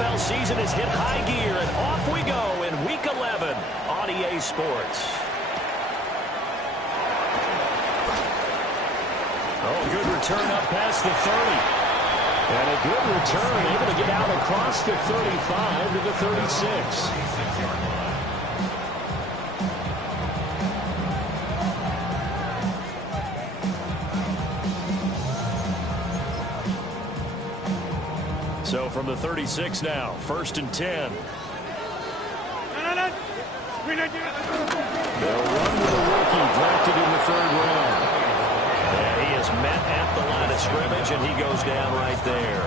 NFL season has hit high gear, and off we go in Week 11 on EA Sports. Oh, good return up past the 30. And a good return, able to get out across the 35 to the 36. So from the 36 now, 1st and 10. They'll run with a rookie drafted in the 3rd round. And he is met at the line of scrimmage, and he goes down right there.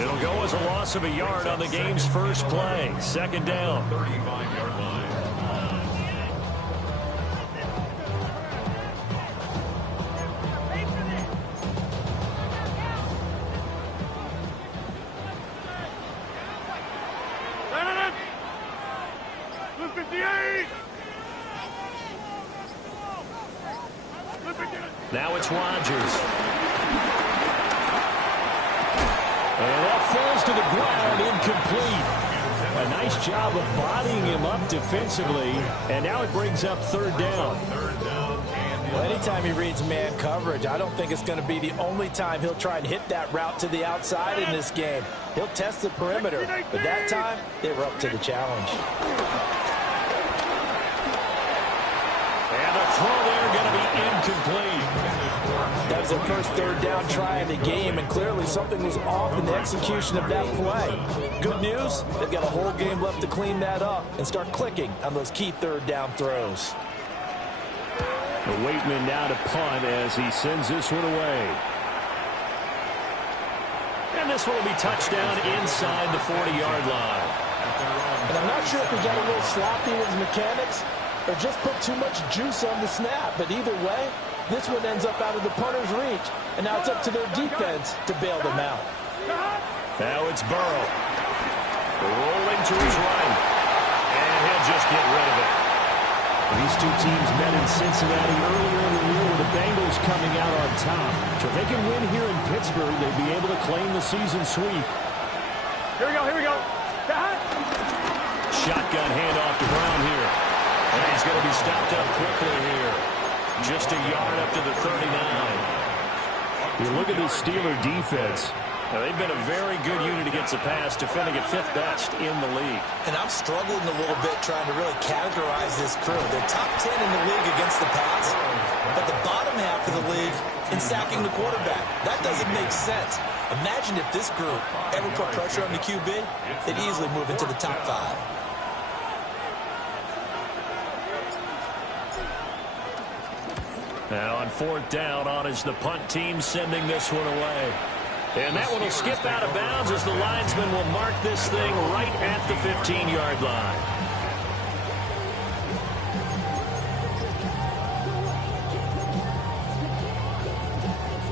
It'll go as a loss of a yard on the game's first play. 2nd down. 35-yard line. Now it's Rodgers. And that falls to the ground, incomplete. A nice job of bodying him up defensively, and now it brings up 3rd down. Well, anytime he reads man coverage, I don't think it's going to be the only time he'll try and hit that route to the outside in this game. He'll test the perimeter, but that time, they were up to the challenge. And the throw there going to be incomplete. That was their first 3rd down try of the game, and clearly something was off in the execution of that play. Good news, they've got a whole game left to clean that up and start clicking on those key 3rd down throws. The Waitman now to punt as he sends this one away. And this one will be touchdown inside the 40-yard line. And I'm not sure if he got a little sloppy with his mechanics or just put too much juice on the snap, but either way, this one ends up out of the punter's reach, and now it's up to their defense to bail them out. Now it's Burrow. Rolling to his right, and he'll just get rid of it. These two teams met in Cincinnati earlier in the year with the Bengals coming out on top. So if they can win here in Pittsburgh, they'd be able to claim the season sweep. Here we go. Shotgun handoff to Brown here. And he's going to be stopped up quickly here. Just a yard up to the 39. You look at this Steeler defense. Now, they've been a very good unit against the pass, defending at 5th best in the league. And I'm struggling a little bit trying to really categorize this crew. They're top 10 in the league against the pass, but the bottom half of the league in sacking the quarterback. That doesn't make sense. Imagine if this group ever put pressure on the QB, they'd easily move into the top 5. Now on 4th down, on is the punt team sending this one away. And that one will skip out of bounds as the linesman will mark this thing right at the 15-yard line.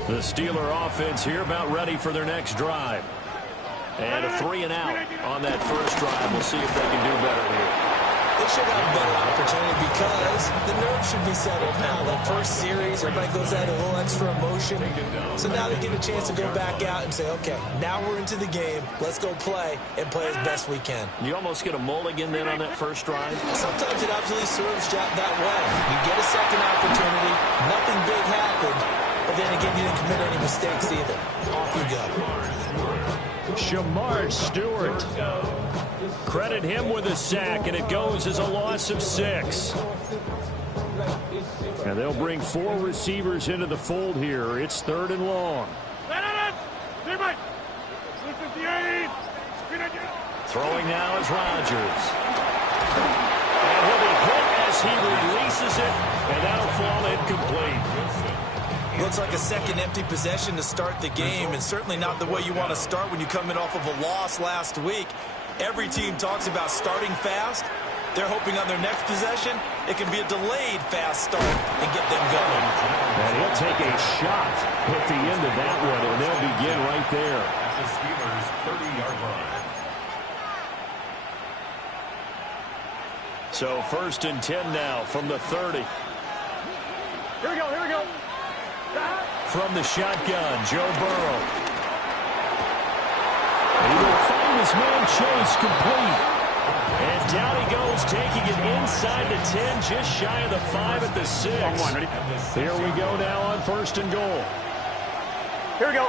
The Steeler offense here about ready for their next drive. And a 3 and out on that first drive. We'll see if they can do better here. They should have a better opportunity because the nerves should be settled now. That first series, everybody goes out a little extra emotion. So now they get a chance to go back out and say, okay, now we're into the game. Let's go play and play as best we can. You almost get a mulligan then on that first drive? Sometimes it absolutely serves that way. You get a second opportunity. Nothing big happened. But then again, you didn't commit any mistakes either. Off you go. Shamar Stewart. Credit him with a sack, and it goes as a loss of 6. And they'll bring 4 receivers into the fold here. It's 3rd and long. Throwing now is Rodgers. And he'll be hit as he releases it, and that'll fall incomplete. Looks like a second empty possession to start the game, and certainly not the way you want to start when you come in off of a loss last week. Every team talks about starting fast. They're hoping on their next possession, it can be a delayed fast start and get them going. And he'll take a shot at the end of that one, and they'll begin right there. At the Steelers' 30-yard line. So 1st and 10 now from the 30. Here we go. From the shotgun, Joe Burrow. He will find his man Chase complete. And down he goes, taking it inside the 10, just shy of the 5 at the 6. Here we go now on 1st and goal. Here we go.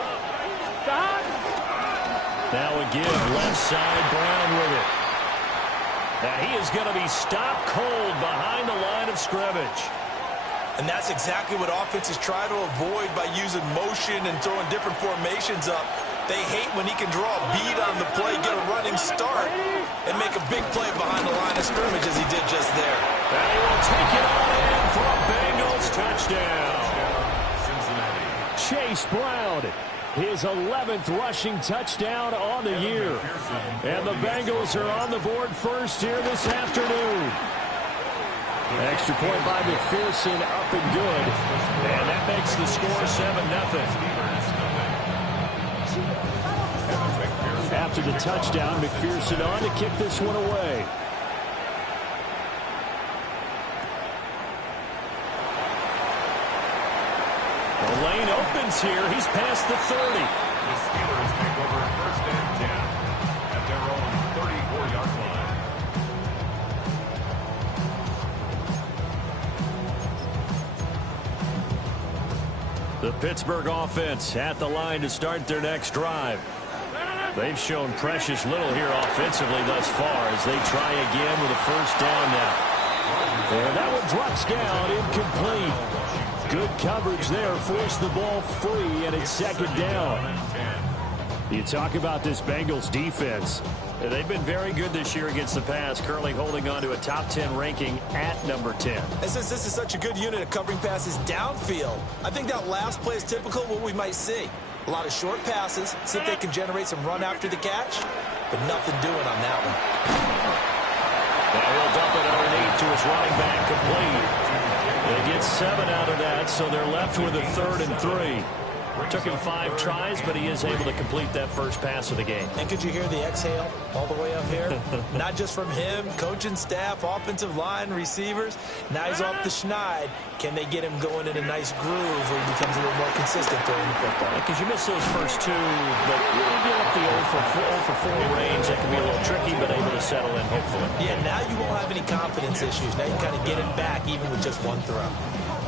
Now a give, left side, Brown with it. Now he is going to be stopped cold behind the line of scrimmage. And that's exactly what offenses try to avoid by using motion and throwing different formations up. They hate when he can draw a bead on the play, get a running start, and make a big play behind the line of scrimmage as he did just there. And he will take it on in for a Bengals touchdown. Chase Brown, his 11th rushing touchdown on the year. And the Bengals are on the board first here this afternoon. Extra point by McPherson, up and good. And that makes the score 7-0. After the touchdown, McPherson on to kick this one away. The lane opens here. He's past the 30. The Steelers take over 1st and 10 at their own 34-yard line. The Pittsburgh offense at the line to start their next drive. They've shown precious little here offensively thus far as they try again with a 1st down now. And that one drops down, incomplete. Good coverage there, forced the ball free, and it's 2nd down. You talk about this Bengals defense. They've been very good this year against the pass, currently holding on to a top 10 ranking at number 10. And since this is such a good unit of covering passes downfield, I think that last play is typical of what we might see. A lot of short passes, see if they can generate some run after the catch, but nothing doing on that one. Now he'll dump it underneath to his running back, complete. They get 7 out of that, so they're left with a 3rd and 3. Took him 5 tries, but he is able to complete that first pass of the game. And could you hear the exhale all the way up here? Not just from him, coaching staff, offensive line, receivers. Now he's off the schneid. Can they get him going in a nice groove where he becomes a little more consistent throwing the football? Because you miss those first 2, but you get up the 0 for 4 range. That can be a little tricky, but able to settle in, hopefully. Yeah, now you won't have any confidence issues. Now you kind of get it back even with just one throw.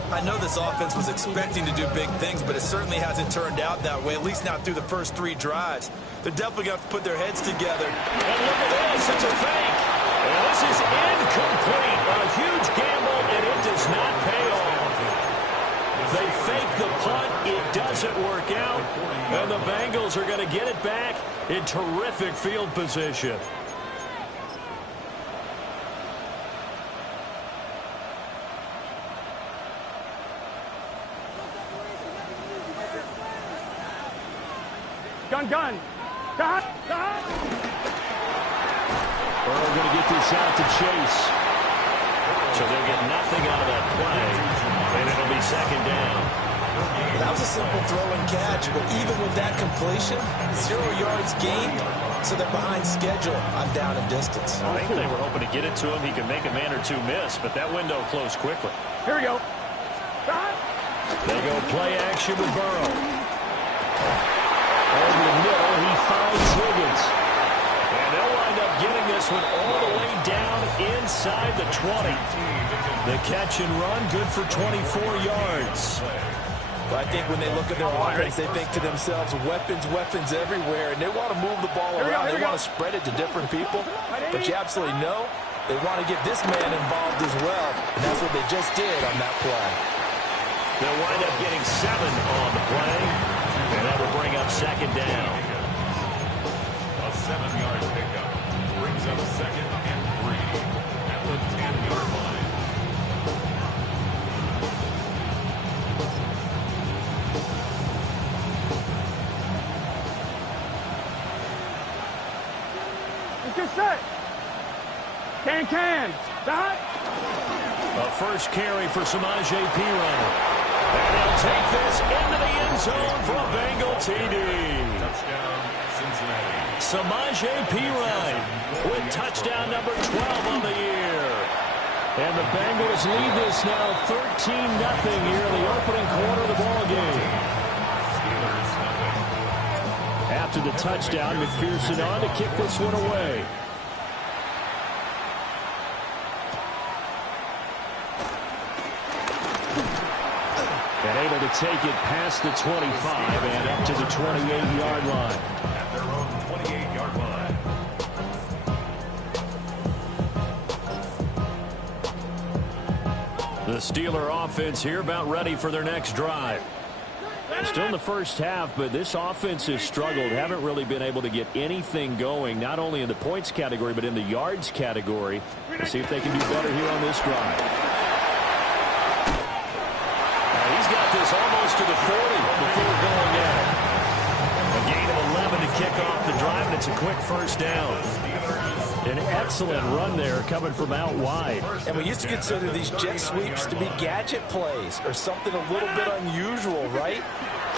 I know this offense was expecting to do big things, but it certainly hasn't turned out that way, at least not through the first 3 drives. They're definitely going to have to put their heads together. And look at this, it's a fake. And this is incomplete. A huge gamble, and it does not pay off. They fake the punt, it doesn't work out, and the Bengals are going to get it back in terrific field position. Gun. Burrow going to get this out to Chase. So they'll get nothing out of that play, and it'll be 2nd down. That was a simple throw and catch, but even with that completion, 0 yards gained, so they're behind schedule on down and distance. I think they were hoping to get it to him. He could make a man or 2 miss, but that window closed quickly. Here we go. They go play action with Burrow. Over the middle, he finds Higgins. And they'll wind up getting this one all the way down inside the 20. The catch and run, good for 24 yards. But I think when they look at their offense, they think to themselves, weapons everywhere, and they want to move the ball around. They want to spread it to different people. But you absolutely know they want to get this man involved as well, and that's what they just did on that play. They'll wind up getting 7 on the play, and that will bring up 2nd down. A 7-yard pickup brings up 2nd and 3 at the 10-yard line. Let's get set. Can. Dot. A first carry for Samaje Perine. And they'll take this into the end zone for a Bengal TD. Touchdown, Cincinnati. Samaje Perine with touchdown number 12 on the year. And the Bengals lead this now 13-0 here in the opening quarter of the ball game. Steelers 0. after the touchdown. McPherson on to kick this one away. And able to take it past the 25 and up to the 28-yard line. At their own 28-yard line. The Steeler offense here about ready for their next drive. Still in the first half, but this offense has struggled. Haven't really been able to get anything going, not only in the points category, but in the yards category. Let's see if they can do better here on this drive. He's got this almost to the 40 before going in. A gain of 11 to kick off the drive, and it's a quick first down. An excellent run there coming from out wide. And we used to consider these jet sweeps to be gadget plays or something a little bit unusual, right?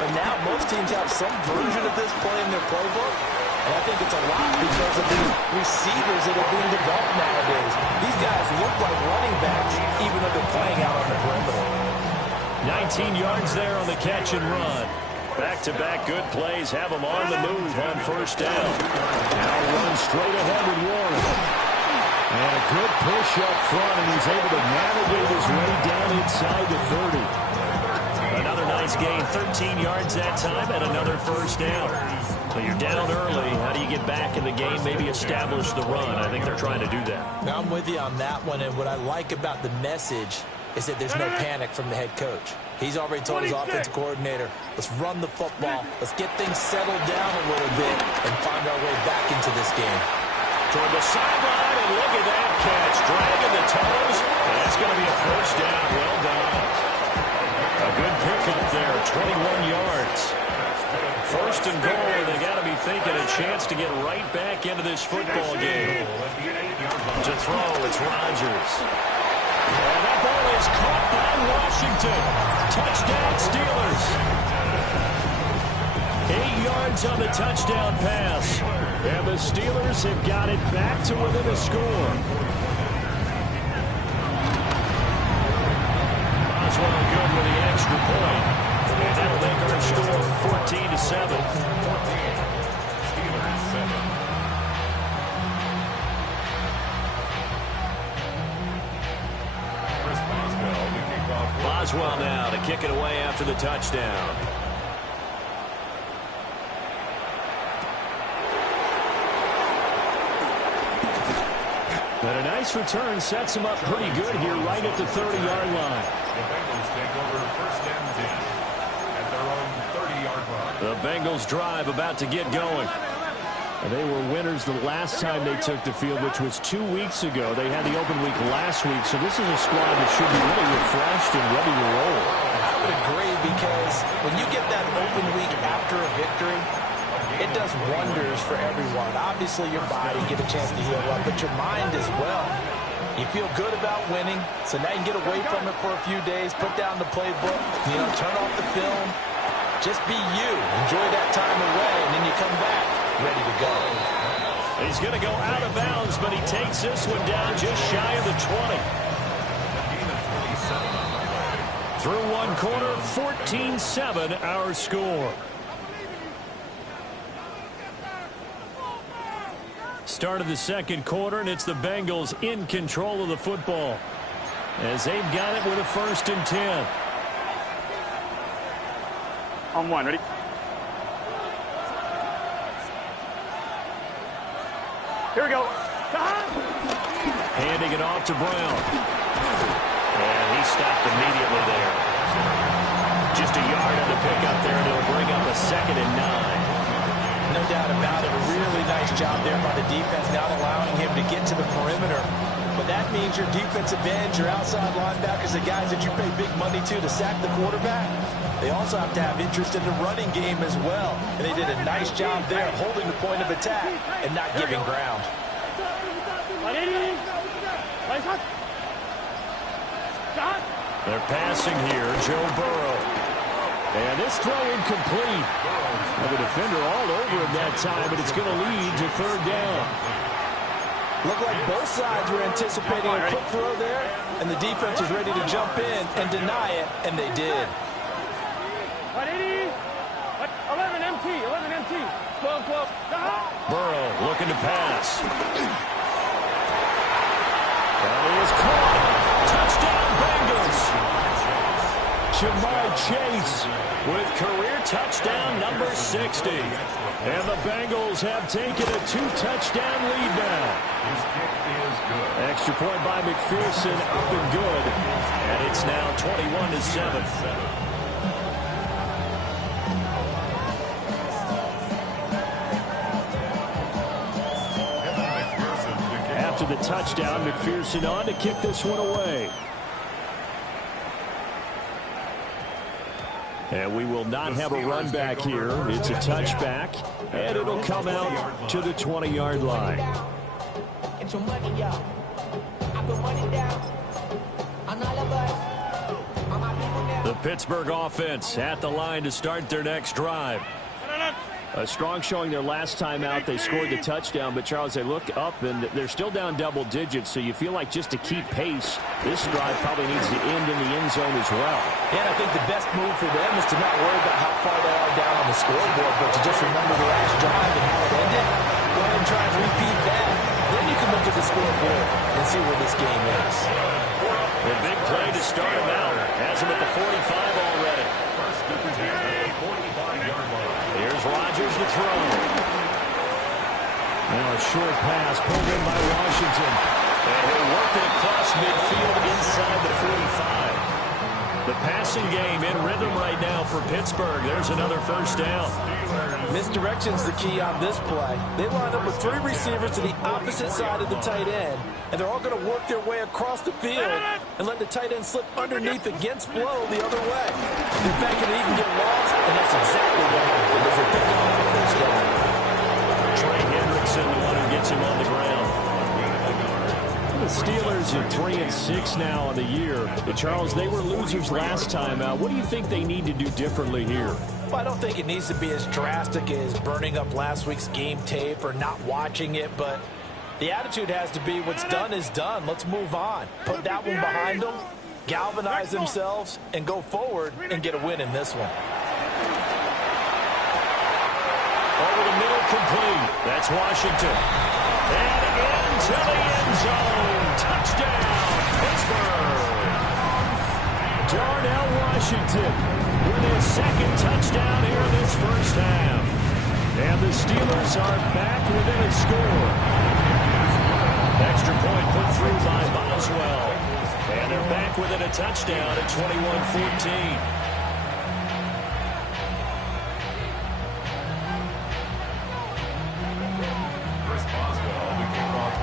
But now most teams have some version of this play in their playbook. And I think it's a lot because of the receivers that are being developed nowadays. These guys look like running backs even though they're playing out on the perimeter. 19 yards there on the catch and run. Back-to-back good plays have them on the move on first down. Now run straight ahead with Warren. And a good push up front, and he's able to navigate his way down inside the 30. Another nice gain, 13 yards that time, and another first down. So you're down early. How do you get back in the game, maybe establish the run? I think they're trying to do that. Now I'm with you on that one, and what I like about the message is that there's no panic from the head coach. He's already told his offensive coordinator, let's run the football, let's get things settled down a little bit and find our way back into this game. Toward the sideline, and look at that catch. Dragging the toes, and that's going to be a first down. Well done. A good pickup there, 21 yards. First and goal, and they got to be thinking a chance to get right back into this football game. To throw, it's Rodgers. And that ball is caught by Washington. Touchdown, Steelers. 8 yards on the touchdown pass. And the Steelers have got it back to within a score. Oswald good with the extra point. And that'll make our score 14-7. Steelers 7. Boswell now to kick it away after the touchdown. But a nice return sets him up pretty good here right at the 30-yard line. The Bengals take over first and 10 at their own 30-yard line. The Bengals drive about to get going. They were winners the last time they took the field, which was 2 weeks ago. They had the open week last week, so this is a squad that should be really refreshed and ready to roll. I would agree because when you get that open week after a victory, it does wonders for everyone. Obviously, your body get a chance to heal up, but your mind as well. You feel good about winning, so now you can get away from it for a few days, put down the playbook, turn off the film, just be you. Enjoy that time away, and then you come back ready to go. He's going to go out of bounds, but he takes this one down just shy of the 20. Through one quarter, 14-7 our score. Start of the second quarter, and it's the Bengals in control of the football as they've got it with a 1st and 10. On one, ready? Here we go. Handing it off to Brown. And he stopped immediately there. Just a yard on the pickup there, and it'll bring up a 2nd and 9. No doubt about it. A really nice job there by the defense, not allowing him to get to the perimeter. But that means your defensive ends, your outside linebackers, the guys that you pay big money to sack the quarterback, they also have to have interest in the running game as well. And they did a nice job there holding the point of attack and not giving ground. They're passing here, Joe Burrow. And this throw incomplete. The defender all over him that time, but it's going to lead to 3rd down. Looked like both sides were anticipating a quick throw there, and the defense was ready to jump in and deny it, and they did. 11 MT. Burrow looking to pass. That is caught. Touchdown Bengals. Jamar Chase with career touchdown number 60. And the Bengals have taken a 2-touchdown lead now. His kick is good. Extra point by McPherson, up and good. And it's now 21-7. After the touchdown, McPherson on to kick this one away. And we will not have a run back here. It's a touchback, and it'll come out to the 20-yard line. Get your money out. I put money down on all of us. On my people now. The Pittsburgh offense at the line to start their next drive. A strong showing their last time out. They scored the touchdown, but Charles, they look up and they're still down double digits, so you feel like just to keep pace, this drive probably needs to end in the end zone as well. And I think the best move for them is to not worry about how far they are down on the scoreboard, but to just remember the last drive and how it ended. Go ahead and try and repeat that. Then you can look at the scoreboard and see where this game is. A big play to start him out. Has him at the 45 already. First at the 45-yard line. Here's Rodgers to throw. Now a short pass pulled in by Washington. And he'll work it across midfield inside the 45. The passing game in rhythm right now for Pittsburgh. There's another first down. Misdirection's the key on this play. They line up with 3 receivers to the opposite side of the tight end, and they're all going to work their way across the field and let the tight end slip underneath against flow the other way. They're thinking he can get lost, and that's exactly what happened. There's a big first down. Trey Hendrickson, the one who gets him on the ground. The Steelers are 3-6 now on the year. Charles, they were losers last time out. What do you think they need to do differently here? Well, I don't think it needs to be as drastic as burning up last week's game tape or not watching it, but the attitude has to be what's done is done. Let's move on. Put that one behind them, galvanize themselves, and go forward and get a win in this one. Over the middle, complete. That's Washington. And into the end zone. Touchdown, Pittsburgh. Darnell Washington with his second touchdown here in this first half. And the Steelers are back within a score. Extra point put through by Boswell. And they're back within a touchdown at 21-14.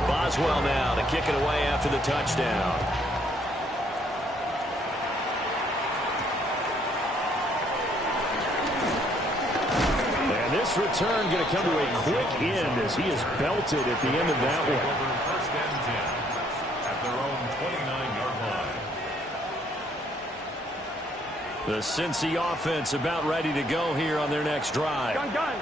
Boswell now to kick it away after the touchdown. And this return going to come to a quick end as he is belted at the end of that one. First and 10 at their own 29-yard line. The Cincy offense about ready to go here on their next drive. Gun.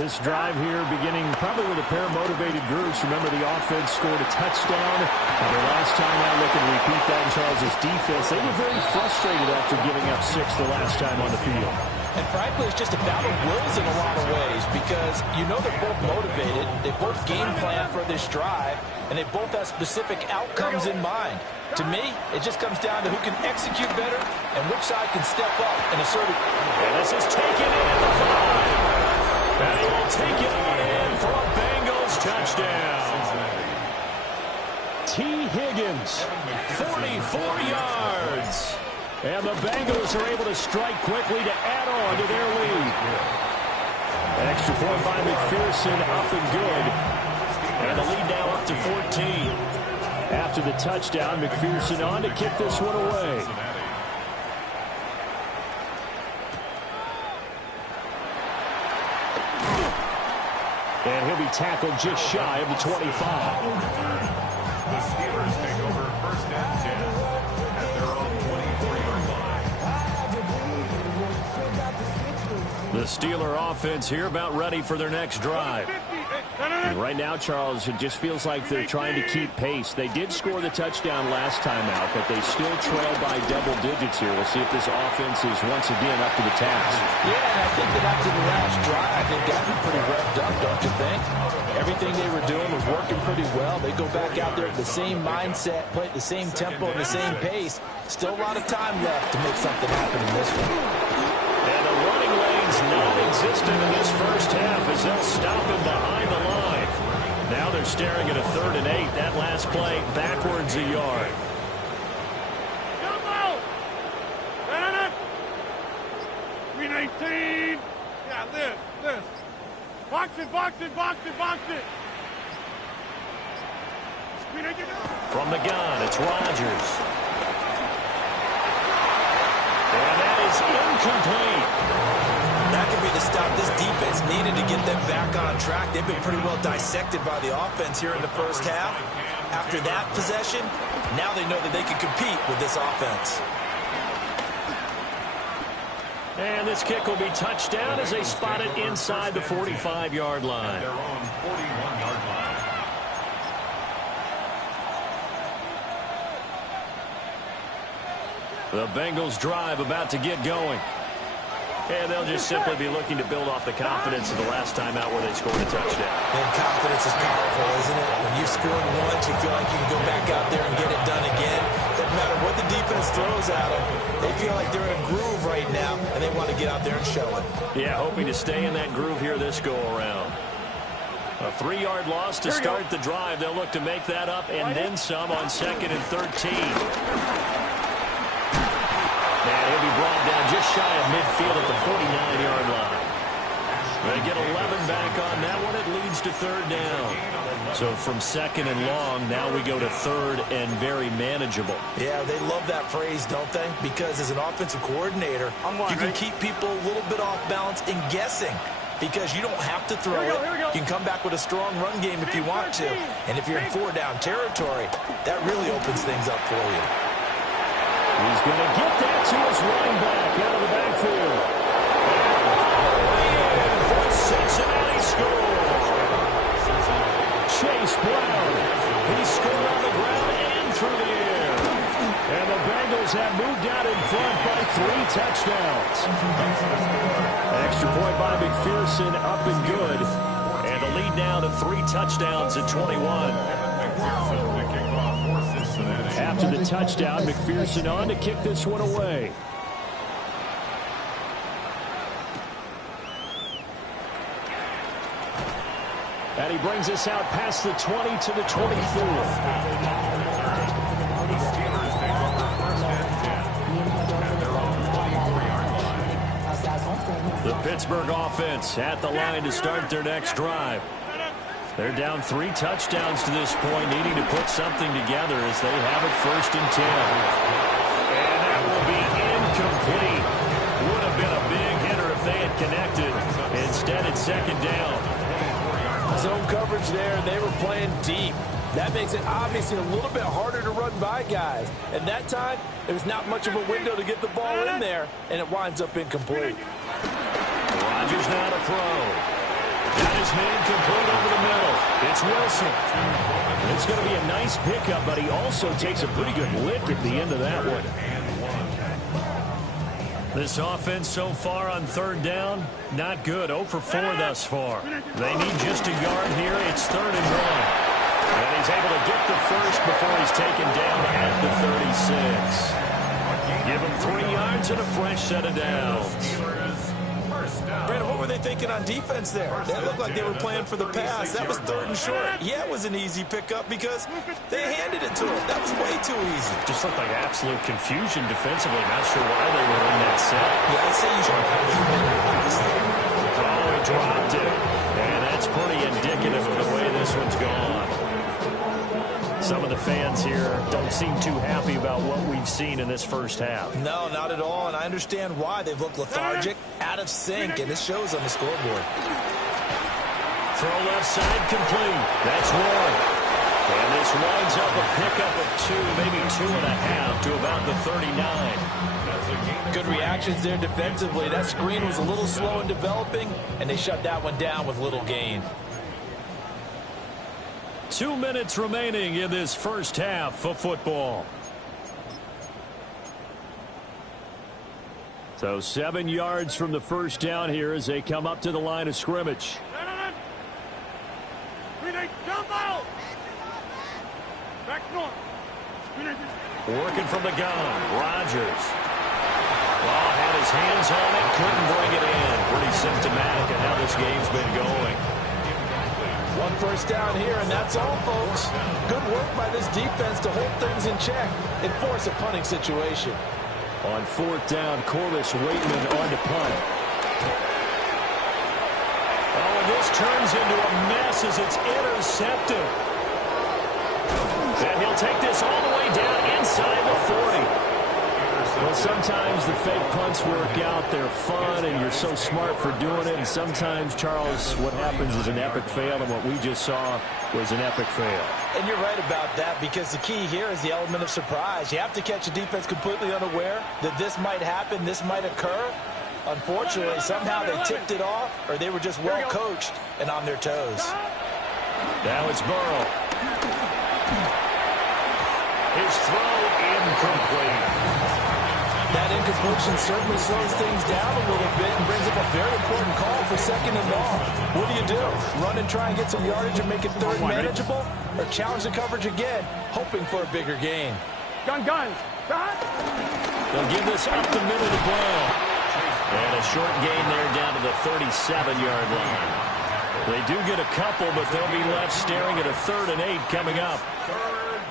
This drive here beginning probably with a pair of motivated groups. Remember, the offense scored a touchdown. The last time out, looking to repeat that in Charles' defense. They were very frustrated after giving up 6 the last time on the field. And frankly, it's just a battle of wills in a lot of ways because you know they're both motivated. They both game plan for this drive, and they both have specific outcomes in mind. To me, it just comes down to who can execute better and which side can step up and assert it. And this is taken in at the 5. And he will take it on in for a Bengals touchdown. T. Higgins, 44 yards. And the Bengals are able to strike quickly to add on to their lead. Extra point by McPherson, up and good. And the lead now up to 14. After the touchdown, McPherson on to kick this one away. And he'll be tackled just shy of the 25. The Steelers take over first and 10 at their own 24-yard line. The Steeler offense here about ready for their next drive. And right now, Charles, it just feels like they're trying to keep pace. They did score the touchdown last time out, but they still trail by double digits here. We'll see if this offense is once again up to the task. Yeah, and I think that after the last drive, they've got to be pretty revved up, don't you think? Everything they were doing was working pretty well. They go back out there with the same mindset, play at the same tempo and the same pace. Still a lot of time left to make something happen in this one. And the running lane's non-existent in this first half as they'll stop him behind the line. Now they're staring at a 3rd and 8. That last play backwards a yard. Run it. 319. Yeah, this. Box it. From the gun, it's Rodgers. And that is incomplete. That could be the stop this defense needed to get them back on track. They've been pretty well dissected by the offense here in the first half. After that possession, now they know that they can compete with this offense. And this kick will be touchdown as they spot it inside the 45-yard line. Their own 41-yard line. The Bengals drive about to get going. And they'll just simply be looking to build off the confidence of the last time out where they scored a touchdown. And confidence is powerful, isn't it? When you've scored once, you feel like you can go back out there and get it done again. Doesn't matter what the defense throws at them. They feel like they're in a groove right now, and they want to get out there and show it. Yeah, hoping to stay in that groove here this go-around. A 3-yard loss to start the drive. They'll look to make that up and then some on 2nd and 13. And he'll be brought down just shy of midfield at the 49-yard line. They get 11 back on that one. It leads to 3rd down. So from 2nd and long, now we go to 3rd and very manageable. Yeah, they love that phrase, don't they? Because as an offensive coordinator, you can keep people a little bit off balance and guessing. Because you don't have to throw it. You can come back with a strong run game if you want to. And if you're in 4-down territory, that really opens things up for you. He's going to get that to his running back out of the backfield. And for Cincinnati score. Chase Brown. He scored on the ground and through the air. And the Bengals have moved out in front by 3 touchdowns. Extra point by McPherson, up and good. And the lead now to 3 touchdowns at 21. After the touchdown, McPherson on to kick this one away. And he brings us out past the 20 to the 24. The Steelers take over 1st and 10 at their own 23-yard line. The Pittsburgh offense at the line to start their next drive. They're down 3 touchdowns to this point, needing to put something together as they have it 1st and 10. And that will be incomplete. Would have been a big hitter if they had connected. Instead, it's 2nd down. Zone coverage there, and they were playing deep. That makes it obviously a little bit harder to run by guys. And that time, there was not much of a window to get the ball in there, and it winds up incomplete. Rodgers now to throw. Got his man complete over the middle. It's Wilson. It's going to be a nice pickup, but he also takes a pretty good lick at the end of that one. This offense so far on 3rd down, not good. 0 for 4 thus far. They need just a yard here. It's 3rd and 1. And he's able to get the first before he's taken down at the 36. Give him 3 yards and a fresh set of downs. Brandon, what were they thinking on defense there? They looked like they were playing for the pass. That was 3rd and short. Yeah, it was an easy pickup because they handed it to him. That was way too easy. Just looked like absolute confusion defensively. Not sure why they were in that set. Yeah, I'd say you should have Oh, he dropped it. And that's pretty indicative of the way this one's gone. Some of the fans here don't seem too happy about what we've seen in this first half. No, not at all, and I understand why. They've looked lethargic, out of sync, and it shows on the scoreboard. Throw left side complete. That's one. And this winds up a pickup of 2, maybe 2.5 to about the 39. Good reactions there defensively. That screen was a little slow in developing, and they shut that one down with little gain. 2 minutes remaining in this first half of football. So 7 yards from the first down here as they come up to the line of scrimmage. Working from the gun, Rodgers. Oh, had his hands on it, couldn't bring it in. Pretty symptomatic of how this game's been going. One first down here, and that's all, folks. Good work by this defense to hold things in check and force a punting situation. On fourth down, Corliss Waitman on to punt. Oh, and this turns into a mess as it's intercepted. And he'll take this all the way down inside the 40. Well, sometimes the fake punts work out. They're fun, and you're so smart for doing it. And sometimes, Charles, what happens is an epic fail, and what we just saw was an epic fail. And you're right about that, because the key here is the element of surprise. You have to catch a defense completely unaware that this might happen, this might occur. Unfortunately, somehow they tipped it off, or they were just well coached and on their toes. Now it's Burrow. His throw incomplete. That incompletion certainly slows things down a little bit and brings up a very important call for second and long. What do? Run and try and get some yardage and make it third manageable? Or challenge the coverage again, hoping for a bigger gain? Gun. They'll give this up the middle to Brown. And a short gain there down to the 37-yard line. They do get a couple, but they'll be left staring at a 3rd and 8 coming up.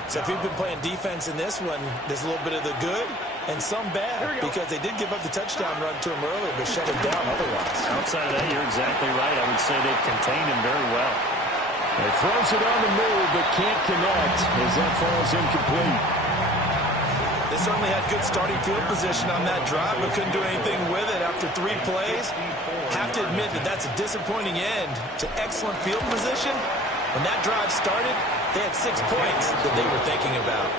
So if you've been playing defense in this one, there's a little bit of the good and some bad, because they did give up the touchdown run to him earlier, but shut him down otherwise. Outside of that, you're exactly right. I would say they've contained him very well. He throws it on the move, but can't connect as that falls incomplete. They certainly had good starting field position on that drive, but couldn't do anything with it after 3 plays. Have to admit that that's a disappointing end to excellent field position. When that drive started, they had 6 points that they were thinking about.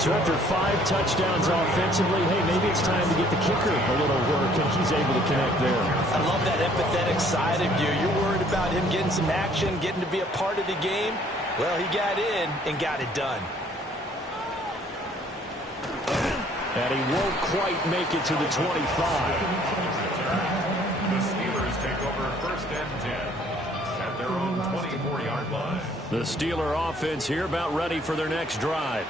So after 5 touchdowns offensively, hey, maybe it's time to get the kicker a little work, and he's able to connect there. I love that empathetic side of you. You're worried about him getting some action, getting to be a part of the game. Well, he got in and got it done. And he won't quite make it to the 25. The Steelers take over 1st and 10 at their own 24-yard line. The Steeler offense here about ready for their next drive.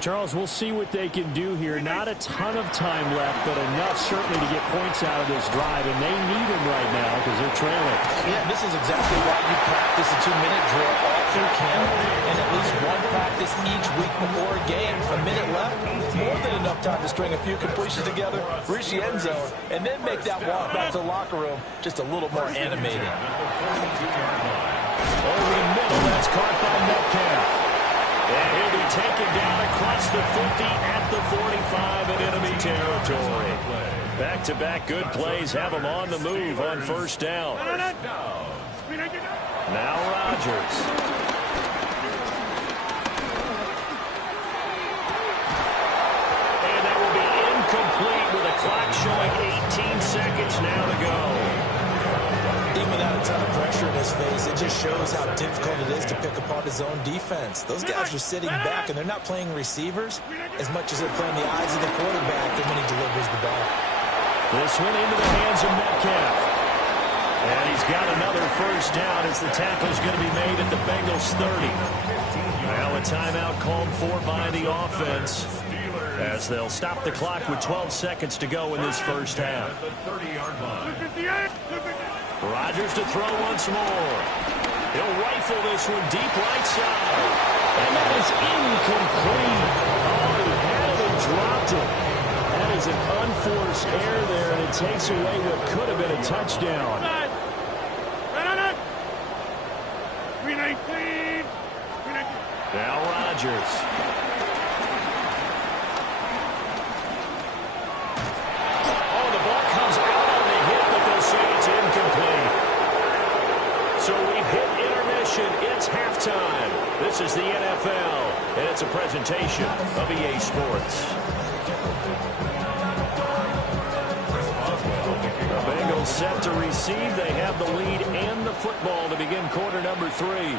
Charles, we'll see what they can do here. Not a ton of time left, but enough certainly to get points out of this drive, and they need them right now because they're trailing. Yeah, this is exactly why you practice a 2-minute drill all through camp, and at least one practice each week before a game. A minute left, more than enough time to string a few completions together, reach the end zone, and then make that walk back to the locker room just a little more animated. Over the middle, that's caught by Metcalf. And he'll be taken down across the 50 at the 45 in enemy territory. Back-to-back good plays have him on the move on 1st down. Now Rodgers. And that will be incomplete with a clock showing 18 seconds now to go. Even without a ton of pressure in his face, it just shows how difficult it is to pick apart his own defense. Those guys are sitting back, and they're not playing receivers as much as they're playing the eyes of the quarterback and when he delivers the ball. This one into the hands of Metcalf. And he's got another 1st down as the tackle's going to be made at the Bengals 30. Now a timeout called for by the offense as they'll stop the clock with 12 seconds to go in this first half. Rodgers to throw once more. He'll rifle this one deep right side. And that is incomplete. Oh, he had it and dropped it. That is an unforced error there, and it takes away what could have been a touchdown. Now Rodgers. Oh, the ball comes out on the hit, but they'll say it's incomplete. So we've hit intermission. It's halftime. This is the NFL, and it's a presentation of EA Sports. The Bengals set to receive. They have the lead and the football to begin quarter number 3.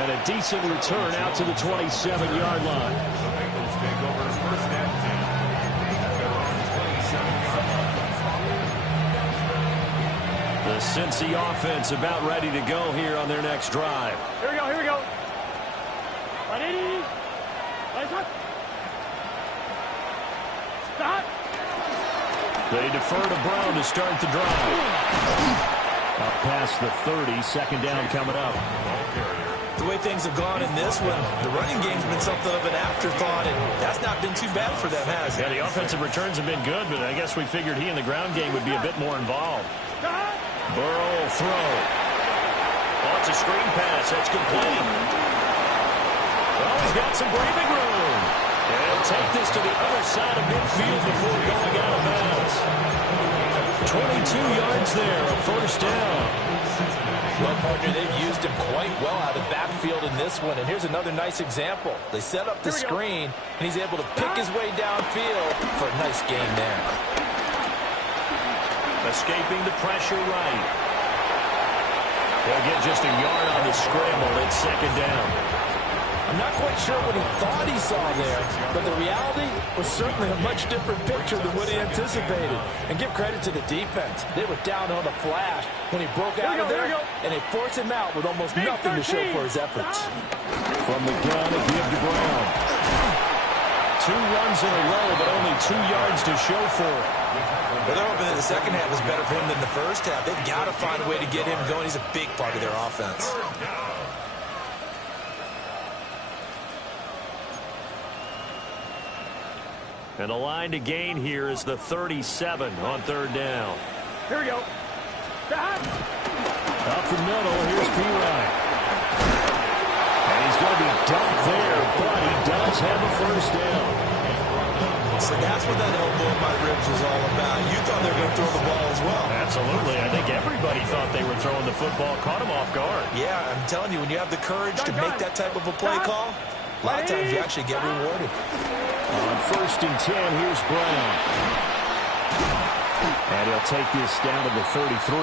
And a decent return out to the 27-yard line. The Bengals take over first and 10 at their own 27-yard line. The Cincy offense about ready to go here on their next drive. Here we go, here we go. Ready? Lights up. Stop. They defer to Brown to start the drive. Up past the 30, second down coming up. The way things have gone in this one, the running game's been something of an afterthought, and that's not been too bad for them, has it? Yeah, the offensive returns have been good, but I guess we figured he in the ground game would be a bit more involved. Burrow will throw. Oh, it's a screen pass. That's complete. Well, he's got some breathing room. And he'll take this to the other side of midfield before going out of bounds. 22 yards there, a first down. Well, partner, they've used him quite well out of the backfield in this one. And here's another nice example. They set up the screen, and he's able to pick his way downfield for a nice gain there. Escaping the pressure right. They'll get just a yard on the scramble. It's second down. I'm not quite sure what he thought he saw there, but the reality was certainly a much different picture than what he anticipated. And give credit to the defense. They were down on the flash when he broke out of there, and they forced him out with almost nothing to show for his efforts. From the gun, a give to Brown. 2 runs in a row, but only 2 yards to show for it. Well, they're hoping that the second half is better for him than the first half. They've got to find a way to get him going. He's a big part of their offense. And the line to gain here is the 37 on third down. Here we go. Up the middle, here's P-Ryan. And he's going to be dumped there, but he does have a first down. So that's what that elbow in my ribs was all about. You thought they were going to throw the ball as well. Absolutely. I think everybody thought they were throwing the football, caught him off guard. Yeah, I'm telling you, when you have the courage to make that type of a play call, a lot of times you actually get rewarded. On first and 10, here's Brown. And he'll take this down to the 33.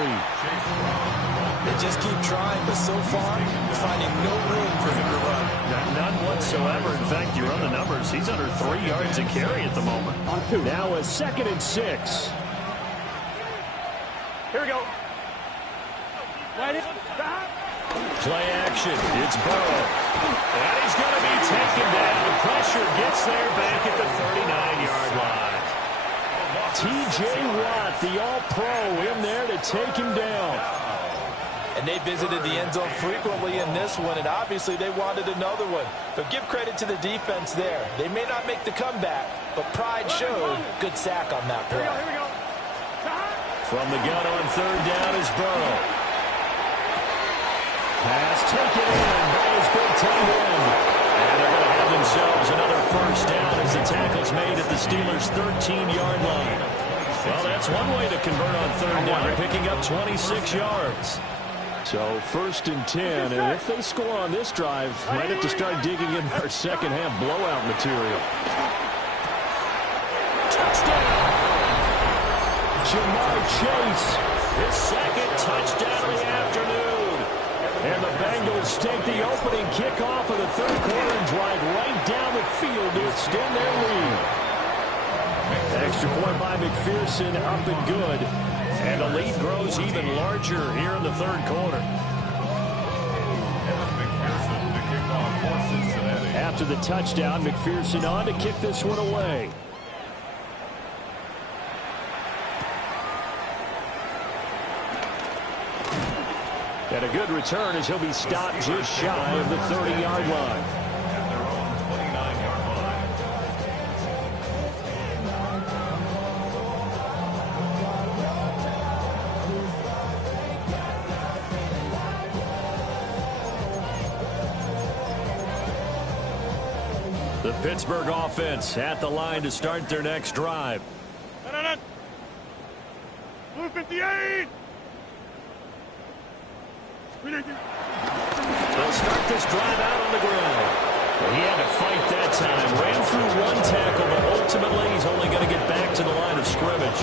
They just keep trying, but so far, you're finding no room for him to run. None whatsoever. In fact, you run the numbers. He's under 3 yards a carry at the moment. Now a second and 6. Here we go. Play action. It's Burrow. And he's going to be taken down. The pressure gets there back at the 39-yard line. T.J. Watt, the all-pro, in there to take him down. And they visited the end zone frequently in this one, and obviously they wanted another one. But give credit to the defense there. They may not make the comeback, but pride showed. Good sack on that play. From the gun on third down is Burrow. Pass taken in by his big tight end. And they're going to have themselves another first down as the tackle's made at the Steelers' 13-yard line. Well, that's one way to convert on third down, picking up 26 yards. So first and 10, and if they score on this drive, might have to start digging in our second half blowout material. Touchdown! Jamar Chase, his second touchdown of the afternoon. And the Bengals take the opening kickoff of the third quarter and drive right down the field to extend their lead. Extra point by McPherson, up and good. And the lead grows even larger here in the third quarter. After the touchdown, McPherson on to kick this one away. And a good return as he'll be stopped just shy of the 30-yard line. At their own 29-yard line. The Pittsburgh offense at the line to start their next drive. Blue 58. They'll start this drive out on the ground. Well, he had to fight that time. Ran through one tackle, but ultimately he's only going to get back to the line of scrimmage.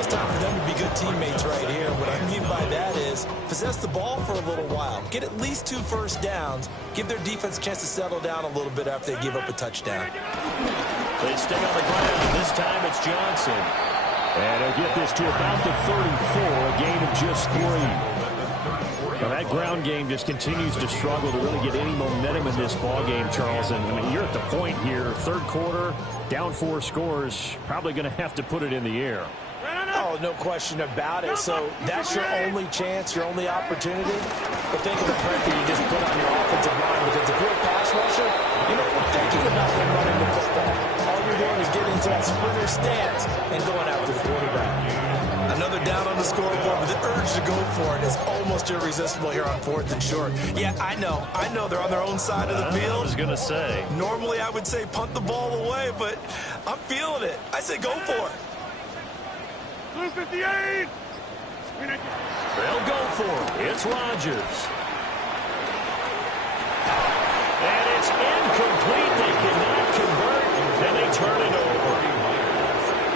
It's time for them to be good teammates right here. What I mean by by that is possess the ball for a little while. Get at least 2 first downs. Give their defense a chance to settle down a little bit after they give up a touchdown. They stay on the ground. This time it's Johnson. And he'll get this to about the 34, a gain of just 3. Now that ground game just continues to struggle to really get any momentum in this ball game, Charles. And I mean, you're at the point here, third quarter, down 4 scores, probably going to have to put it in the air. Oh, no question about it. So that's your only chance, your only opportunity. But think of the pressure you just put on your offensive line, because if you're a pass rusher, you know, you're thinking about them running the football. All you're doing is getting into that sprinter stance and going after the quarterback. Another down on the scoreboard, but the urge to go for it is almost irresistible here on 4th and short. Yeah, I know they're on their own side of the field. I was going to say. Normally I would say punt the ball away, but I'm feeling it. I say go for it. Blue 58. They'll go for it. It's Rodgers. And it's incomplete. They cannot convert, and they turn it over.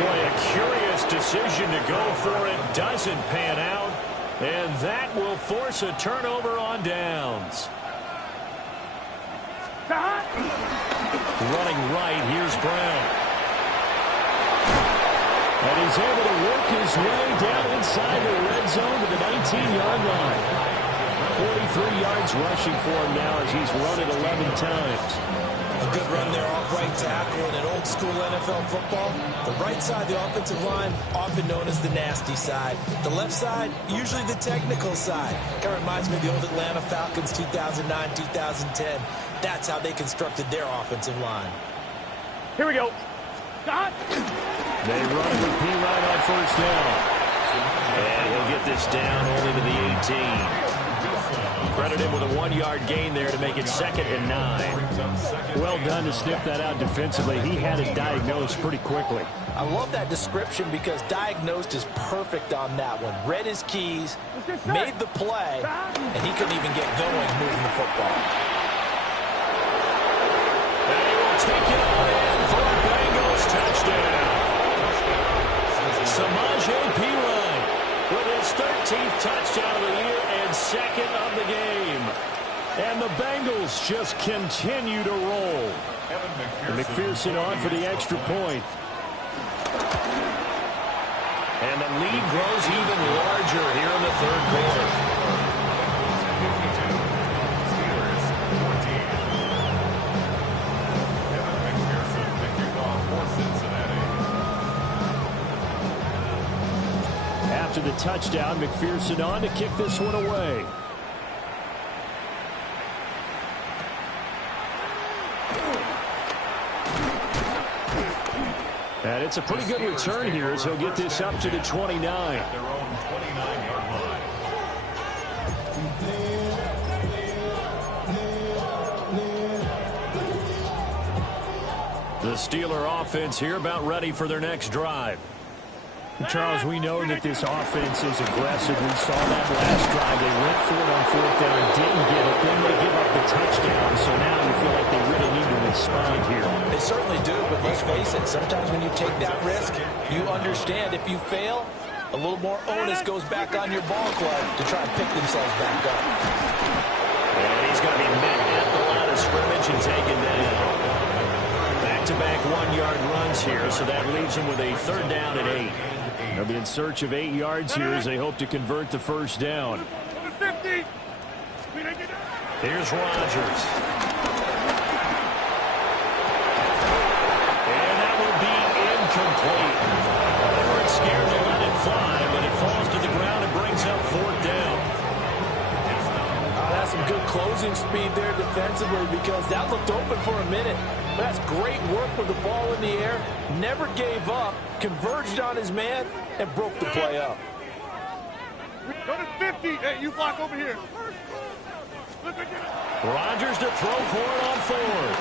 Boy, a curious decision to go for it. Doesn't pan out, and that will force a turnover on downs. Running right, here's Brown. And he's able to work his way down inside the red zone to the 19-yard line. 43 yards rushing for him now as he's run it 11 times. A good run there off right tackle in an old-school NFL football. The right side of the offensive line, often known as the nasty side. The left side, usually the technical side. It reminds me of the old Atlanta Falcons 2009-2010. That's how they constructed their offensive line. Here we go. Stop. They run it with P. Ryan on first down. And he'll get this down only to the 18. Credit him with a 1-yard gain there to make it 2nd and 9. Well done to sniff that out defensively. He had it diagnosed pretty quickly. I love that description because diagnosed is perfect on that one. Read his keys, made the play, and he couldn't even get going moving the football. And he will take it on in for a Bengals touchdown. Samaje Perine with his 13th touchdown of the year and 2nd of the game. And the Bengals just continue to roll. McPherson on for the extra point. And the lead grows even larger here in the third quarter. After the touchdown, McPherson on to kick this one away. And it's a pretty good return here as he'll get this up to the 29. Their own 29-yard line. The Steeler offense here about ready for their next drive. Charles, we know that this offense is aggressive. We saw that last drive. They went for it on 4th down, didn't get it. Then they give up the touchdown. So now you feel like they really need to respond here. They certainly do, but let's face it. Sometimes when you take that risk, you understand if you fail, a little more onus goes back on your ball club to try and pick themselves back up. And he's going to be met at the line of scrimmage and taken down. Back-to-back 1-yard runs here, so that leaves him with a 3rd down and 8. They'll be in search of 8 yards here as they hope to convert the first down. Here's Rodgers. And that will be incomplete. They weren't scared to let it fly, but it falls to the ground and brings up 4th down. That's some good closing speed there defensively because that looked open for a minute. But that's great work with the ball in the air. Never gave up, converged on his man, and broke the play up. Go to 50. Hey, you block over here. Rodgers to throw for it on 4th.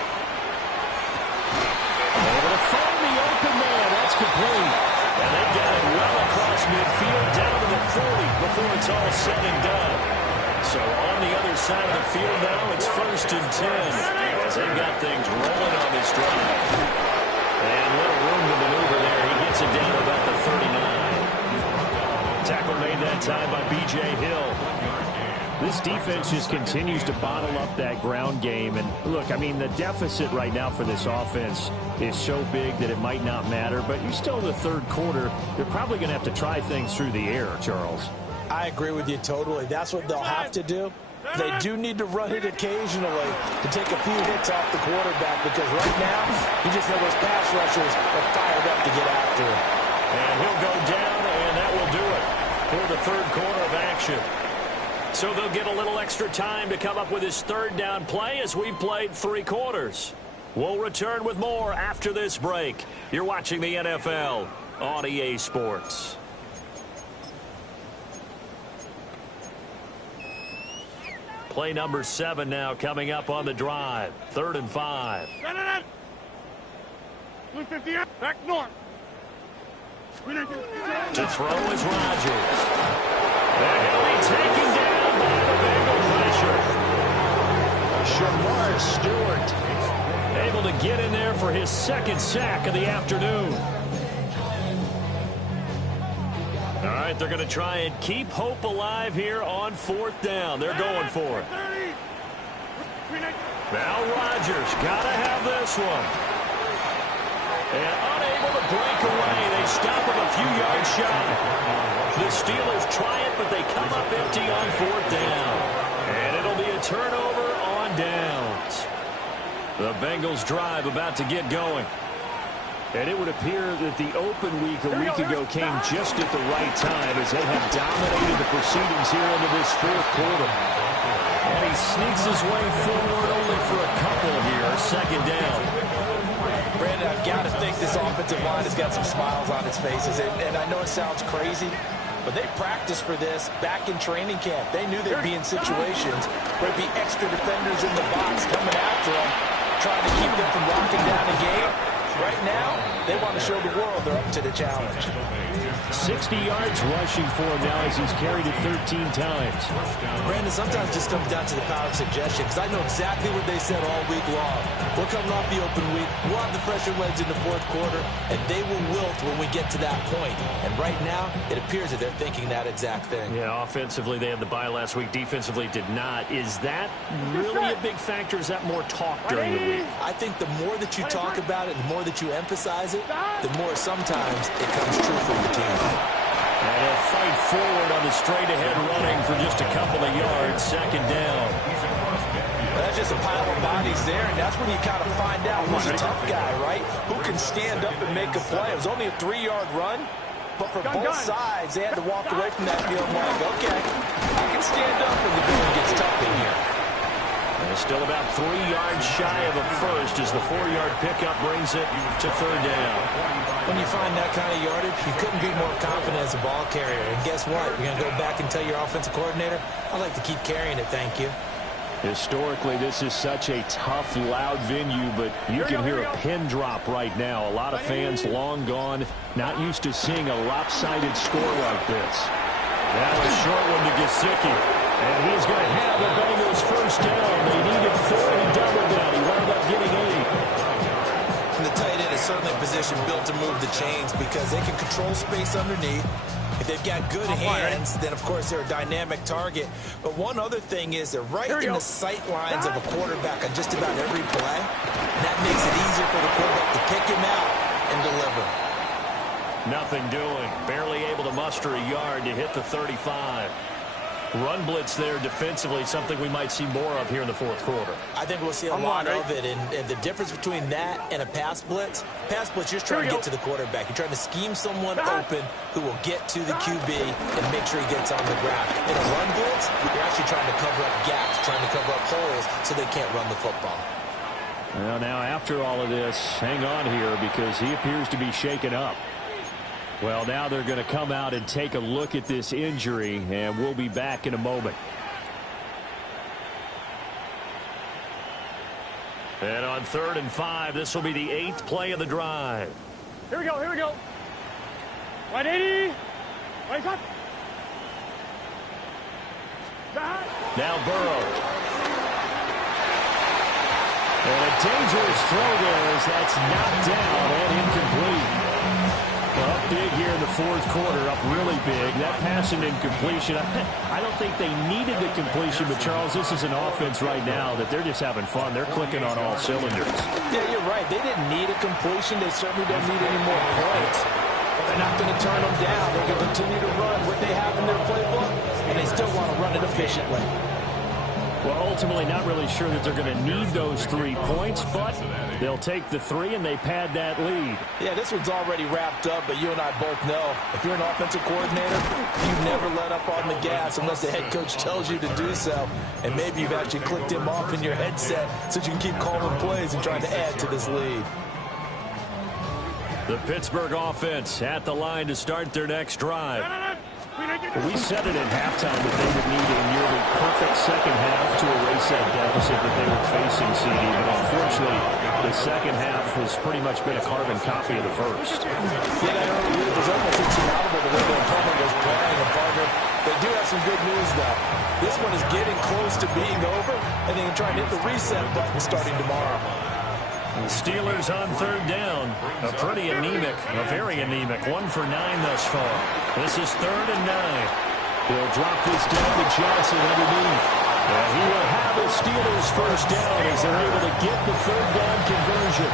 Able to find the open man. That's complete. And they got it well across midfield down to the 40 before it's all said and done. So on the other side of the field now, it's 1st and 10 as they've got things rolling on this drive. And little room to maneuver there. He gets it down about the 39. Tackle made that time by B.J. Hill. This defense just continues to bottle up that ground game. And look, I mean, the deficit right now for this offense is so big that it might not matter. But you're still in the third quarter. They're probably going to have to try things through the air, Charles. I agree with you totally. That's what they'll have to do. They do need to run it occasionally to take a few hits off the quarterback, because right now, you just know those pass rushers are fired up to get after him. And he'll go down, and that will do it for the third quarter of action. So they'll get a little extra time to come up with his third down play as we've played 3 quarters. We'll return with more after this break. You're watching the NFL on EA Sports. Play number 7 now coming up on the drive. 3rd and 5. Blue 50 up, back north. To throw is Rodgers. And he'll be taken down by the Bengal pressure. Shamar Stewart able to get in there for his 2nd sack of the afternoon. All right, they're going to try and keep hope alive here on 4th down. They're going for it. Now Rodgers got to have this one. And unable to break away. They stop him a few yards shy. The Steelers try it, but they come up empty on 4th down. And it'll be a turnover on downs. The Bengals drive about to get going. And it would appear that the open week a week ago came just at the right time as they have dominated the proceedings here into this 4th quarter. And he sneaks his way forward only for a couple here. 2nd down. Brandon, I've got to think this offensive line has got some smiles on its faces. And I know it sounds crazy, but they practiced for this back in training camp. They knew they'd be in situations where there'd be extra defenders in the box coming after them, trying to keep them from locking down the game. Right now, they want to show the world they're up to the challenge. 60 yards rushing for him now as he's carried it 13 times. Brandon, sometimes it just comes down to the power of suggestion, because I know exactly what they said all week long. We're coming off the open week. We'll have the fresher legs in the 4th quarter, and they will wilt when we get to that point. And right now, it appears that they're thinking that exact thing. Yeah, offensively, they had the bye last week. Defensively, did not. Is that really a big factor? Is that more talk during the week? I think the more that you talk about it, the more that you emphasize it, the more sometimes it comes true for your team. And he'll fight forward on the straight-ahead running for just a couple of yards. 2nd down. Well, that's just a pile of bodies there, and that's when you kind of find out who's a tough guy, right? Who can stand up and make a play. It was only a 3-yard run, but for both sides, they had to walk away from that field like, okay, I can stand up when the going gets tough in here. And still about 3 yards shy of a first as the 4-yard pickup brings it to 3rd down. When you find that kind of yardage, you couldn't be more confident as a ball carrier. And guess what? You're going to go back and tell your offensive coordinator, I'd like to keep carrying it, thank you. Historically, this is such a tough, loud venue, but you can hear a pin drop right now. A lot of fans long gone, not used to seeing a lopsided score like this. That was a short one to Gesicki. And he's going to have the Bengals 1st down. They needed 4. He doubled down. He wound up getting 8. And the tight end is certainly a position built to move the chains because they can control space underneath. If they've got good hands, then, of course, they're a dynamic target. But one other thing is they're right in the sight lines of a quarterback on just about every play. And that makes it easier for the quarterback to pick him out and deliver. Nothing doing. Barely able to muster a yard to hit the 35. Run blitz there defensively, something we might see more of here in the 4th quarter. I think we'll see a lot of it, and the difference between that and a pass blitz, you're just trying to get to the quarterback. You're trying to scheme someone open who will get to the QB and make sure he gets on the ground. In a run blitz, you're actually trying to cover up gaps, trying to cover up holes so they can't run the football. Well, now after all of this, hang on here because he appears to be shaken up. Well, now they're going to come out and take a look at this injury, and we'll be back in a moment. And on 3rd and 5, this will be the 8th play of the drive. Here we go, here we go. 180. Right up. Now Burrow. And a dangerous throw there as that's knocked down and incomplete. Well, big here in the fourth quarter, up really big. That pass and incompletion, I don't think they needed the completion, but Charles, this is an offense right now that they're just having fun. They're clicking on all cylinders. Yeah, you're right. They didn't need a completion. They certainly don't need any more points. But they're not going to turn them down. They're going to continue to run what they have in their playbook, and they still want to run it efficiently. Well, ultimately, not really sure that they're going to need those 3 points, but they'll take the 3 and they pad that lead. Yeah, this one's already wrapped up, but you and I both know if you're an offensive coordinator, you never let up on the gas unless the head coach tells you to do so. And maybe you've actually clicked him off in your headset so you can keep calling plays and trying to add to this lead. The Pittsburgh offense at the line to start their next drive. We said it at halftime that they would need a nearly perfect second half to erase that deficit that they were facing, CD. But unfortunately, the second half has pretty much been a carbon copy of the first. Yeah, that early lead was almost insurmountable the way their opponent was playing a partner. They do have some good news, though. This one is getting close to being over, and they can try and hit the reset button starting tomorrow. The Steelers on third down. A pretty anemic, a very anemic 1 for 9 thus far. This is 3rd and 9. They'll drop this down to Johnson underneath. And he will have a Steelers first down as they're able to get the third down conversion.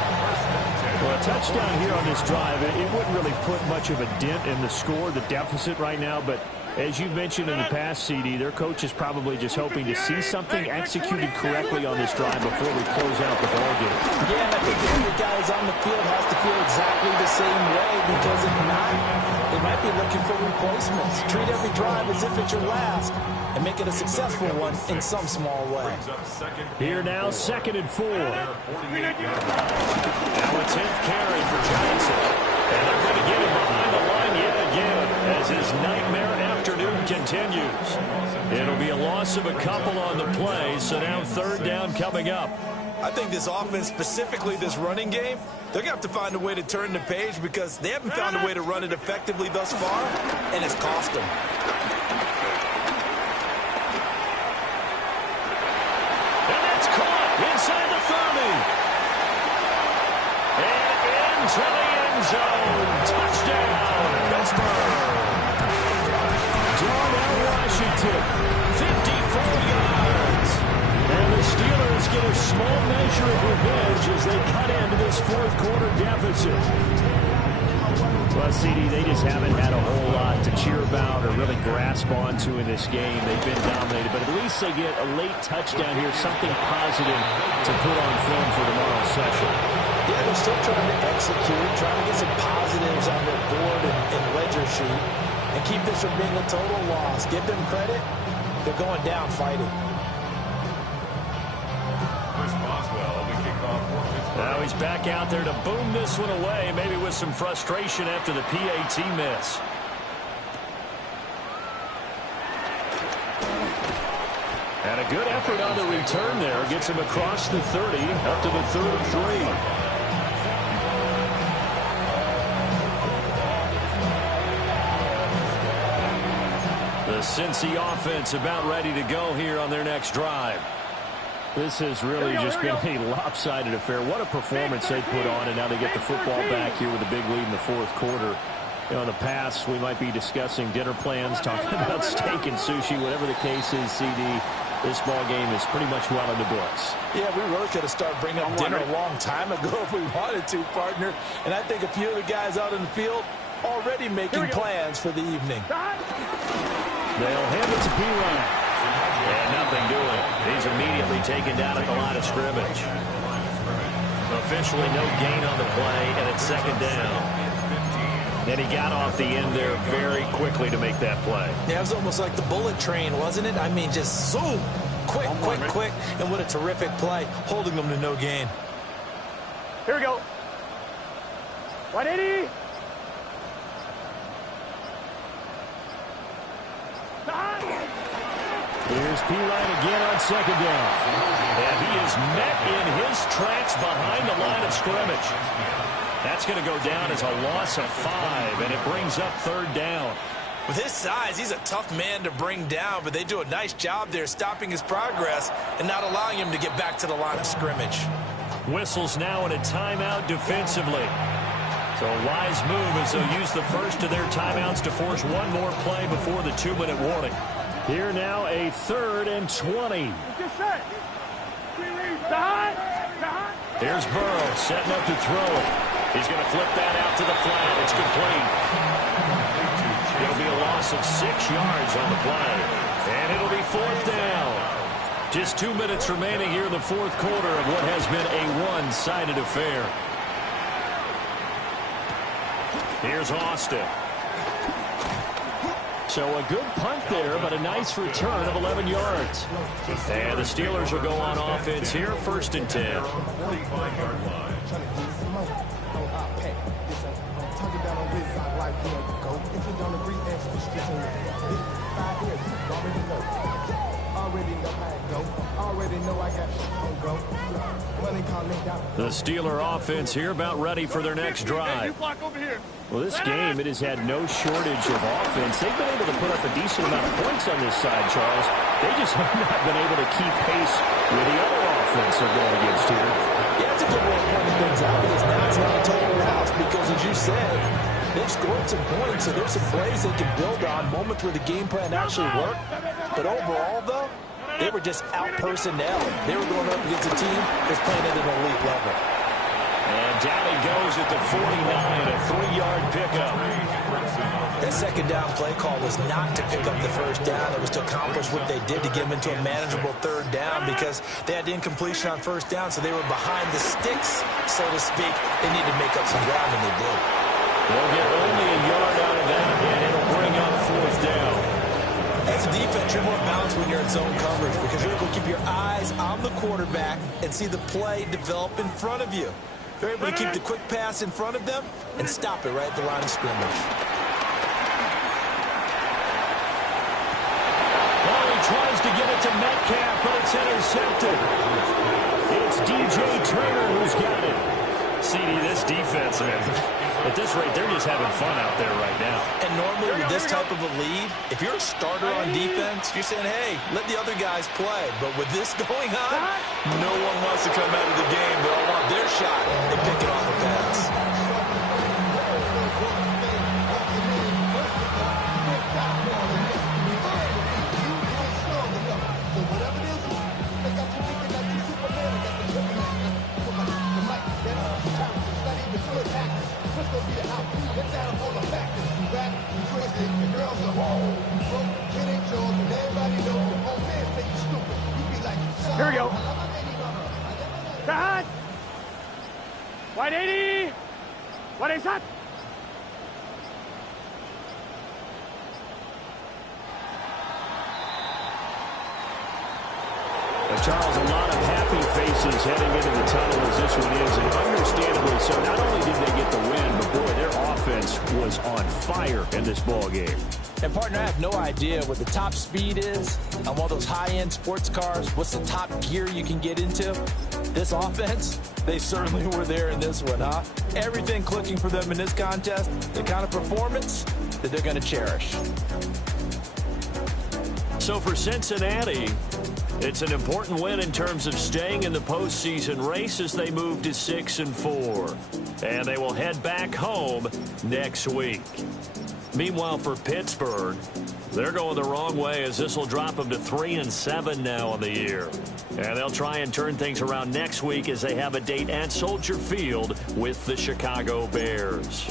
Well, a touchdown here on this drive, it wouldn't really put much of a dent in the score, the deficit right now, but as you mentioned in the past, CD, their coach is probably just hoping to see something executed correctly on this drive before we close out the ballgame. Yeah, and I think every guy who's on the field has to feel exactly the same way, because if not, they might be looking for replacements. Treat every drive as if it's your last and make it a successful one in some small way. Here now, 2nd and 4. Now a 10th carry for Johnson. And they're going to get him behind the line yet again as his nightmare afternoon continues. It'll be a loss of a couple on the play, so now 3rd down coming up. I think this offense, specifically this running game, they're going to have to find a way to turn the page because they haven't found a way to run it effectively thus far, and it's cost them. And that's caught inside the 30. And into the end zone. Touchdown, Pittsburgh. Darnell Washington, 54 yards. And the Steelers get a small measure of revenge as they cut into this fourth quarter deficit. Well, CD, they just haven't had a whole lot to cheer about or really grasp onto in this game. They've been dominated, but at least they get a late touchdown here, something positive to put on film for tomorrow's session. Yeah, they're still trying to execute, trying to get some positives on their board and ledger sheet and keep this from being a total loss. Give them credit. They're going down fighting. Now he's back out there to boom this one away, maybe with some frustration after the PAT miss. And a good effort on the return there. Gets him across the 30, up to the 33. The Cincy offense about ready to go here on their next drive. This has really just been a lopsided affair. What a performance they put on, and now they get the football back here with a big lead in the fourth quarter. You know, in the past, we might be discussing dinner plans, talking about steak and sushi, whatever the case is, CD. This ball game is pretty much well in the books. Yeah, we really could have started bringing up dinner a long time ago if we wanted to, partner. And I think a few of the guys out in the field already making plans for the evening. They'll hand it to P-Ryan. And nothing doing. He's immediately taken down at the line of scrimmage. Officially no gain on the play, and it's 2nd down. And he got off the end there very quickly to make that play. Yeah, it was almost like the bullet train, wasn't it? I mean, just zoom. Quick, quick, quick. And what a terrific play, holding them to no gain. Here we go. 180. Here's P-Line again on 2nd down. And he is met in his tracks behind the line of scrimmage. That's going to go down as a loss of 5, and it brings up 3rd down. With his size, he's a tough man to bring down, but they do a nice job there stopping his progress and not allowing him to get back to the line of scrimmage. Whistles now in a timeout defensively. So a wise move as they'll use the first of their timeouts to force one more play before the 2-minute warning. Here now, a 3rd and 20. Here's Burrow setting up to throw it. He's going to flip that out to the flat. It's complete. It'll be a loss of 6 yards on the play. And it'll be 4th down. Just 2 minutes remaining here in the 4th quarter of what has been a one-sided affair. Here's Austin. So a good punt there, but a nice return of 11 yards. And the Steelers will go on offense here, 1st and 10. The Steeler offense here about ready for their next drive. Well, this game, it has had no shortage of offense. They've been able to put up a decent amount of points on this side, Charles. They just have not been able to keep pace with the other offense they're going against here. Yeah, it's a good way of pointing things out because now it's not a total loss because, as you said, they've scored some points, so there's some plays they can build on, moments where the game plan actually worked. But overall, though, they were just out-personnel. They were going up against a team that's playing at an elite level. And down he goes at the 49, a 3-yard pickup. That second down play call was not to pick up the first down. It was to accomplish what they did to get them into a manageable 3rd down because they had incompletion on 1st down, so they were behind the sticks, so to speak. They needed to make up some ground, and they did. They'll get only a yard out of that, and it'll bring up 4th down. As a defense, you're more balanced when you're in zone coverage because you're able to keep your eyes on the quarterback and see the play develop in front of you. You're able to keep the quick pass in front of them and stop it right at the line of scrimmage. Oh, he tries to get it to Metcalf, but it's intercepted. It's DJ Turner who's got it. CD, this defense, man, at this rate, they're just having fun out there right now. And normally with this type of a lead, if you're a starter on defense, you're saying, hey, let the other guys play. But with this going on, no one wants to come out of the game. They all want their shot and pick it off a pass. Here we go. Side. Wide 80. Wide 80 shot. Charles, a lot of happy faces heading into the tunnel as this one is, and understandably so. Not only did they get the win, but boy, their offense was on fire in this ball game. And, partner, I have no idea what the top speed is on one of those high-end sports cars. What's the top gear you can get into? This offense, they certainly were there in this one, huh? Everything clicking for them in this contest, the kind of performance that they're going to cherish. So for Cincinnati, it's an important win in terms of staying in the postseason race as they move to 6-4. And they will head back home next week. Meanwhile, for Pittsburgh, they're going the wrong way as this will drop them to 3-7 now on the year. And they'll try and turn things around next week as they have a date at Soldier Field with the Chicago Bears.